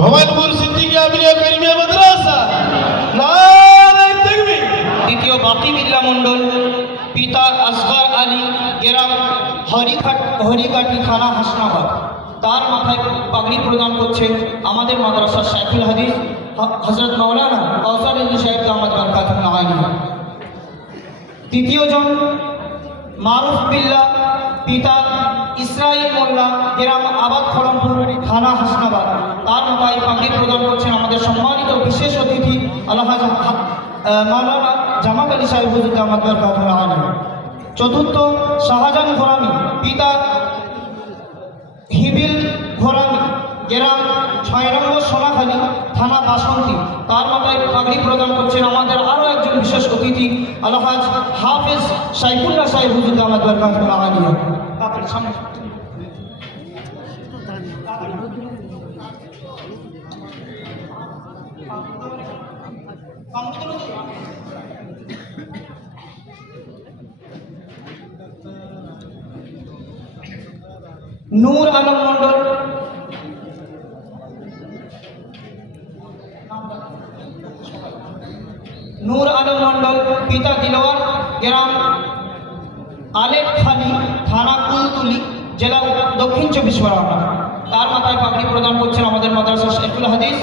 ভবানীপুর সিদ্দিকিয়া মিলিয়া করিমিয়া মাদ্রাসা। দ্বিতীয় বাপি বিল্লা মণ্ডল, পিতা আসগার আলী, গেরাম হরিঘাট, হরিঘাটি থানা হাসনাবাদ। তার মাথায় পাগড়ি প্রদান করছেন আমাদের মাদ্রাসার সাইফুল হাদিস হজরত মৌলানা কৌসার আলী সাহেব আহমদ বরকাত আলী তৃতীয়জন মারুফ বিল্লা, পিতা ইসরাইল মোল্লা গ্রাম আবাদ খড়মপুর থানা হাসনাবাদ। তার নামায় পাখি প্রদান করছেন আমাদের সম্মানিত বিশেষ অতিথি আল্লাহ মাওলানা জামাত আলী সাহেব হুজুর আহমদ বরকাত চতুর্থ শাহজাহান ঘোরামি, পিতা হিবিল ঘোরামি। গ্রাম ছয় নম্বর সোনাখালী, থানা বাসন্তী। তার মাথায় পাগড়ি প্রদান করছেন আমাদের আরও একজন বিশেষ অতিথি, আলহাজ হাফেজ সাইফুল্লাহ সাহেব, হুজুর আহমদ বরকাতুল্লাহ আলিয়া তারপরে নূর আলম মণ্ডল নূর আলম মণ্ডল পিতা দিলওয়ার গ্রাম আলেপখালি থানা কুলতুলি, জেলা দক্ষিণ চব্বিশ পরগনা। তার মাথায় পাগড়ি প্রদান করছেন আমাদের মাদ্রাসা শেখুল হাদিস,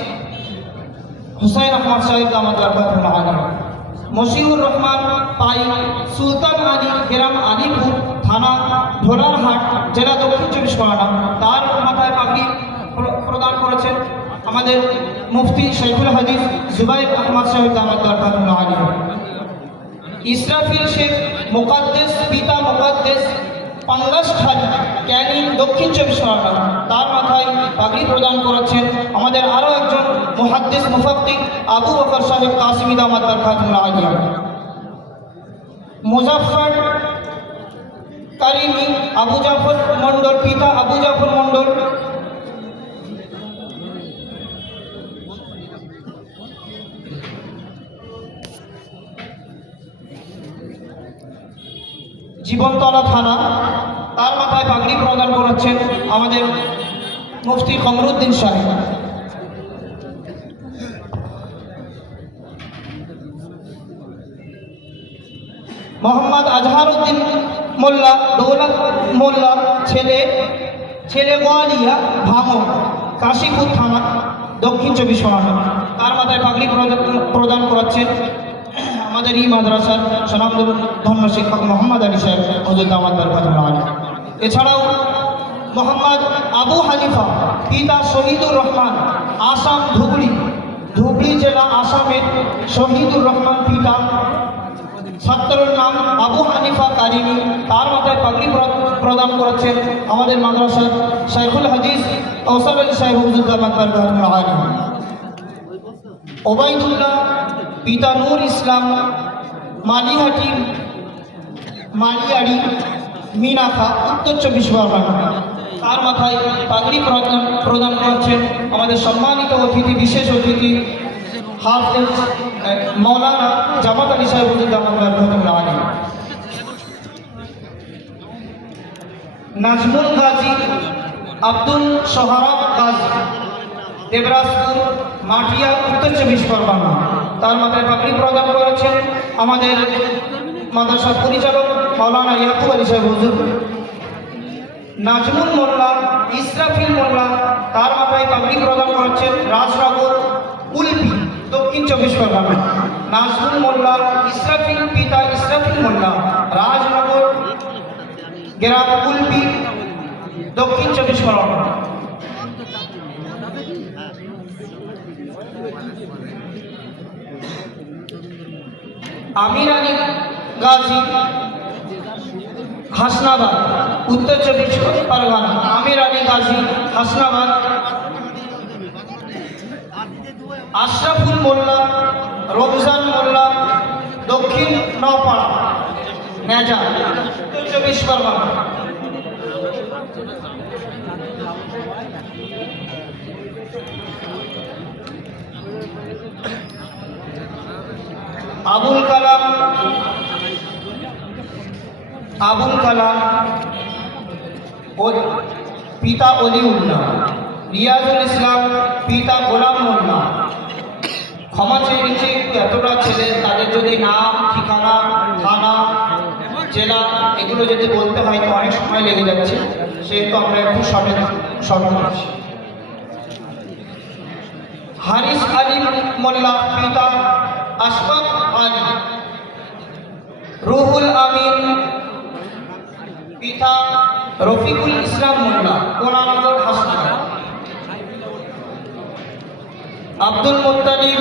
হুসাইন আহমদ সাহেব দামাদ বরকাতুল্লাহ মশিউর রহমান পাই, সুলতান আলী গ্রাম আলিপুর, থানা ভোলারহাট, জেলা দক্ষিণ চব্বিশ পরগনা। তার মাথায় পাগড়ি প্রদান করেছেন আমাদের মুফতি শেখুল হাদিস, জুবাইর আহমদ সাহেব দামাদ বরকাতুল্লাহ ইসরাফিল শেখ মোকাদ্দেস, পিতা মোকাদ্দেস, পাঙ্গাস খালি ক্যানিং, দক্ষিণ চব্বিশ পরগনা, তার মাথায় পাগড়ি প্রদান করেছেন আমাদের আরও একজন মুহাদ্দিস মুফাক্তি আবু বকর সাহেব কাসিমি দামাদ বরকাতুল্লাহ আলিয়া। মুজাফর কারিমি আবু জাফর মণ্ডল, পিতা আবু জাফর মণ্ডল জীবনতলা থানা, তার মাথায় পাগড়ি প্রদান করাচ্ছেন আমাদের মুফতি কমরুদ্দিন সাহেব। মোহাম্মদ আজহারউদ্দিন মোল্লা, দৌলত মোল্লা ছেলে ছেলে গোয়ালিয়া ভাঙন, কাশীপুর থানা, দক্ষিণ চব্বিশ পরগনা। তার মাথায় পাগড়ি প্রদান করাচ্ছেন আমাদের এই মাদ্রাসার ধন্য শিক্ষক মোহাম্মদ আলী সাহেব হজরত আমার এছাড়াও মোহাম্মদ আবু হানিফা, পিতা শহীদুর রহমান, আসাম ধুবড়ি ধুবড়ি জেলা আসামের শহীদুর রহমান পিতা। ছাত্রর নাম আবু হানিফা কারিমি তার মাথায় পাগড়ি প্রদান করেছেন আমাদের মাদ্রাসার শাইখুল হাদিস কৌসাল আলী সাহেব বরকাতুল্লাহ ওবায়দুল্লাহ পিতা নূর ইসলাম মালিহাটি মালিয়াড়ি মিনাখা, উত্তর চব্বিশ পরগনা। তার মাথায় পাগড়ি প্রদান প্রদান করছেন আমাদের সম্মানিত অতিথি, বিশেষ অতিথি, হাফেজ মৌলানা জামাত আলী সাহেব আলী নাজমুল গাজী আব্দুল সোহারাব গাজী, দেবরাজপুর, মাটিয়া, উত্তর চব্বিশ পরগনা। তার মাথায় পাগড়ি প্রদান করেছেন আমাদের মাদ্রাসার পরিচালক মৌলানা ইয়াকুব আলী সাহেব হুজুর। নাজমুল মোল্লা, ইসরাফিল মোল্লা, তার মাথায় পাগড়ি প্রদান করেছেন রাজনগর উলপি, দক্ষিণ চব্বিশ পরগনা। নাজমুল মোল্লা, ইসরাফিল পিতা ইসরাফিল মোল্লা, রাজনগর গ্রাম উলপি, দক্ষিণ চব্বিশ পরগনা। আমির আলী গাজী হাসনাবাদ, উত্তর চব্বিশ পরগনা। আমির আলী গাজী হাসনাবাদ। আশরাফুল মোল্লা, রমজান মোল্লা, দক্ষিণ নপাড়া নেজা উত্তর চব্বিশ পরগনা। আবুল কালাম আবুল কালাম ও পিতা অলিউল্লাহ, রিয়াজুল ইসলাম পিতা গোলাম মোল্লা। ক্ষমা চেয়ে নিচ্ছে এতটা ছেলে, তাদের যদি নাম, ঠিকানা, থানা, জেলা, এগুলো যদি বলতে হয়, তো অনেক সময় লেগে যাচ্ছে। সেহেতু আমরা একটু শর্টে শর্ট আছি। হারিস আলী মোল্লা পিতা আশফাক আলী রুহুল আমিন পিতা রফিকুল ইসলাম মোল্লা কোনানগর হাসপাতাল। আব্দুল মুত্তালিব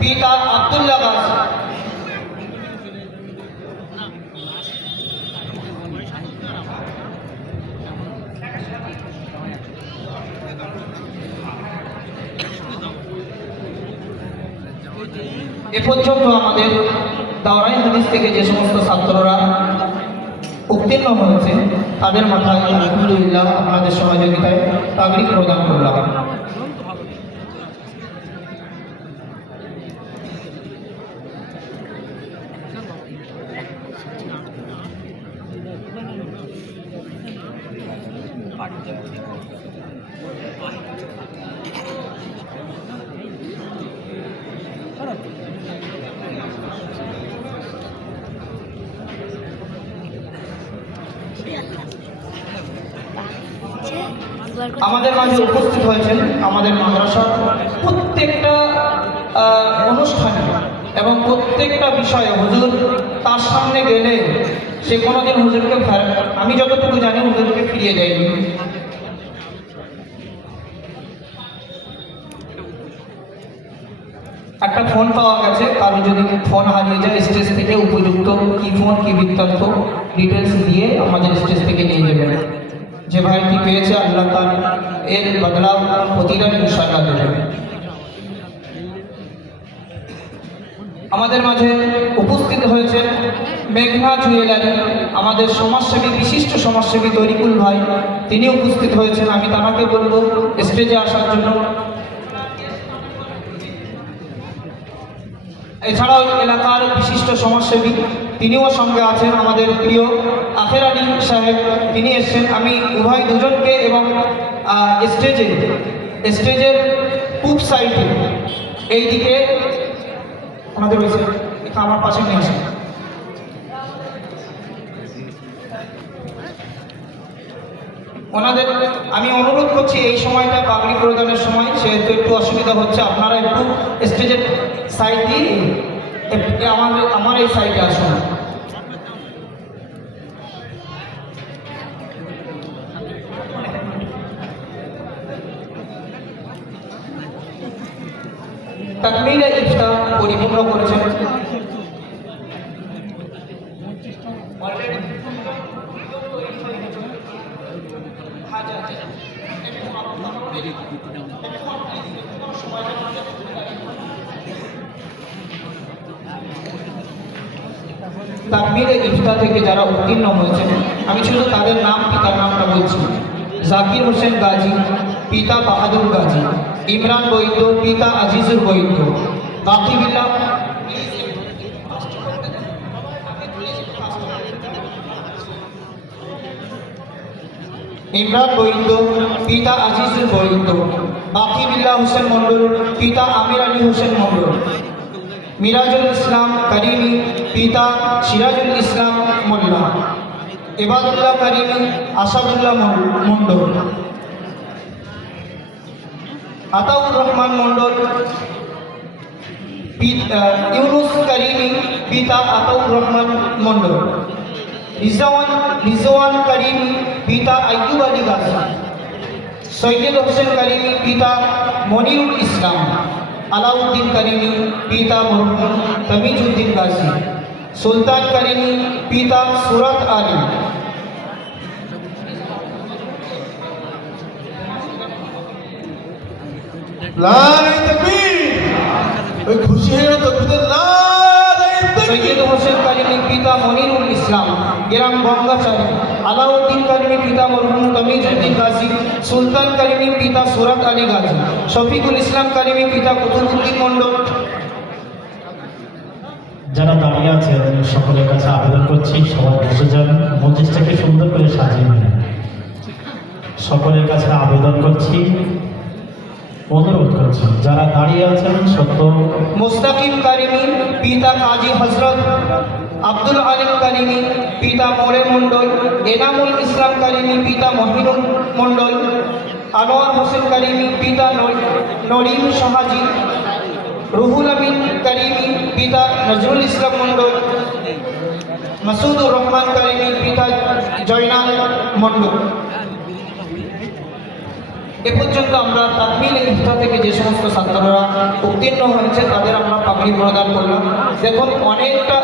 পিতা আব্দুল্লাহ গাজী এ পর্যন্ত আমাদের দাওরাই হাদিস থেকে যে সমস্ত ছাত্ররা উত্তীর্ণ হয়েছে, তাদের মাথায় আলহামদুলিল্লাহ আপনাদের সহযোগিতায় পাগড়ি প্রদান করলাম। আমাদের মাঝে উপস্থিত হয়েছেন আমাদের মাদ্রাসার প্রত্যেকটা অনুষ্ঠানে এবং প্রত্যেকটা বিষয়ে হুজুর তার সামনে গেলে সে কোনোদিন হুজুরকে ফের- আমি যতটুকু জানি হুজুরকে ফিরিয়ে দেয়নি। একটা ফোন পাওয়া গেছে কারও যদি ফোন হারিয়ে যায় স্টেজ থেকে উপযুক্ত কি ফোন কি বৃত্তান্ত ডিটেলস দিয়ে আমাদের স্টেজ থেকে নিয়ে যাবেন যে ভাইটি পেয়েছে আল্লাহ তার এর বদলাও প্রতিদান ইনশাআল্লাহ দেবেন আমাদের মাঝে উপস্থিত হয়েছে মেঘনা জুয়েলারি, আমাদের সমাজসেবী, বিশিষ্ট সমাজসেবী তরিকুল ভাই। তিনি উপস্থিত হয়েছেন, আমি তাকে বলব স্টেজে আসার জন্য। এছাড়াও এলাকার বিশিষ্ট সমাজসেবী তিনিও সঙ্গে আছেন আমাদের প্রিয় আখের আলী সাহেব। তিনি এসছেন। আমি উভয় দুজনকে এবং স্টেজে স্টেজের পূব সাইডে এই দিকে আমাদের রয়েছে এখানে আমার পাশে নিয়ে আসেন। ওনাদের, আমি অনুরোধ করছি এই সময়টা, পাগড়ি প্রদানের সময়, সেহেতু একটু অসুবিধা হচ্ছে। আপনারা একটু স্টেজের সাইড দিয়ে আমার আমার এই সাইডে আসুন। তাকমিলে ইফতার পরিপূর্ণ করেছেন। তাকমিরে ইফতা থেকে যারা উত্তীর্ণ হয়েছেন, আমি শুধু তাদের নাম, পিতার নামটা বলছি। জাকির হোসেন গাজী, পিতা বাহাদুর গাজী, ইমরান বৈদ্য, পিতা আজিজুর বৈদ্য। বাকিবিল্লা ইমরান বৈদ্য, পিতা আজিজুর বৈদ্য। বাকিবিল্লা হোসেন মণ্ডল, পিতা আমির আলী হোসেন মণ্ডল। মিরাজুল ইসলাম করিমি পিতা সিরাজুল ইসলাম মোল্লা। এবাদুল্লাহ করিমি আসাদুল্লাহ মণ্ডল। আতাউর রহমান মণ্ডল পি- আহ, ইউনুস করিমি পিতা আতাউর রহমান মণ্ডল। রিজওয়ান রিজওয়ান করিমি পিতা আইয়ুব আলী গাজী। সৈয়দ হোসেন করিমি পিতা মনিরুল ইসলাম। আলাউদ্দিন করিমি পিতা মোহাম্মদ তমিজউদ্দিন গাজী সুলতান করিমি পিতা সুরাত আলী। খুশি হয়ে তাকবীর সৈয়দ হোসেন করিমি পিতা মনিরুল ইসলাম, গ্রাম গঙ্গাচারী, আলাউদ্দিন করিমি পিতা মরহুম তমিজউদ্দিন গাজী সুলতান করিমি পিতা সুরত আলী গাজী শফিকুল ইসলাম করিমি পিতা কুতুবুদ্দিন মণ্ডল। যারা দাঁড়িয়ে আছেন সকলের কাছে আবেদন করছি, সবাই বসে যান মঞ্চটাকে সুন্দর করে সাজিয়ে নেন। সকলের কাছে আবেদন করছি অনুরোধ করছি যারা দাঁড়িয়ে আছেন সত্য। মুস্তাকিম কারিমি, পিতা কাজী হজরত আব্দুল আলিম কারিমি, পিতা মোরে মণ্ডল, এনামুল ইসলাম কারিমি, পিতা মহিনুল মণ্ডল, আনোয়ার হোসেন কারিমি, পিতা নর- নরিম শাহাজি, রুহুল আমিন কারিমি, পিতা নজরুল ইসলাম মণ্ডল, মাসুদুর রহমান কারিমি, পিতা জয়নাল মণ্ডল। এ পর্যন্ত আমরা তাকমিল থেকে যে সমস্ত ছাত্ররা উত্তীর্ণ হয়েছে, তাদের আমরা পাগড়ি প্রদান করলাম। দেখুন, অনেকটা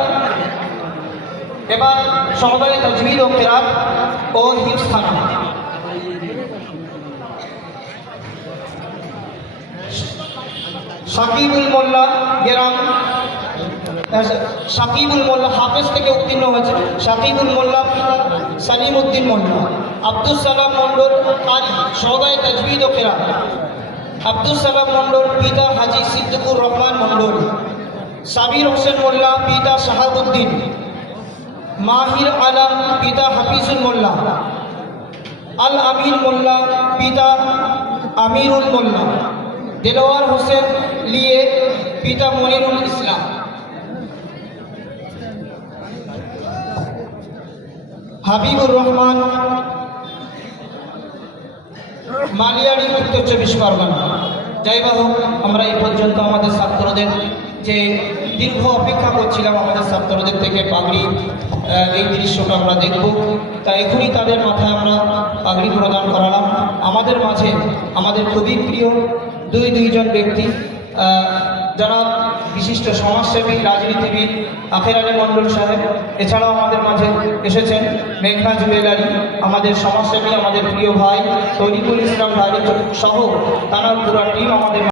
এবার সমবায় তজবিদ ও কেরাত ও হিপস্থানা সাকিবুল মোল্লা গেরাম সাকিবুল মোল্লা হাফেজ থেকে উত্তীর্ণ হয়েছে। সাকিবুল মোল্লা সালিম উদ্দিন মোল্লা আব্দুল সালাম মণ্ডল কারি সহগায় তাজবিদ ও কেরাত। আব্দুল সালাম মণ্ডল, পিতা হাজি সিদ্দিকুর রহমান মণ্ডল, সাবির হোসেন মোল্লা, পিতা শাহাবুদ্দিন, মাহির আলম, পিতা হাফিজুল মোল্লা, আল আমির মোল্লা, পিতা আমিরুল মোল্লা, দেলোয়ার হোসেন লিয়ে, পিতা মনিরুল ইসলাম। হাবিবুর রহমান মালিয়াড়ি উত্তর চব্বিশ পরগনা যাই বা হোক, আমরা এই পর্যন্ত আমাদের ছাত্রদের যে দীর্ঘ অপেক্ষা করছিলাম আমাদের ছাত্রদের থেকে পাগড়ি এই দৃশ্যটা আমরা দেখব। তা এখনই তাদের মাথায় আমরা পাগড়ি প্রদান করালাম। আমাদের মাঝে আমাদের খুবই প্রিয় দুই দুইজন ব্যক্তি যারা বিশিষ্ট সমাজসেবী, রাজনীতিবিদ আখের আলী মণ্ডল সাহেব, এছাড়াও আমাদের মাঝে এসেছেন মেঘনা জুয়েলারি, আমাদের সমাজসেবী, আমাদের প্রিয় ভাই, তরিকুল ইসলাম ভাই সহ তারা পুরা টিম আমাদের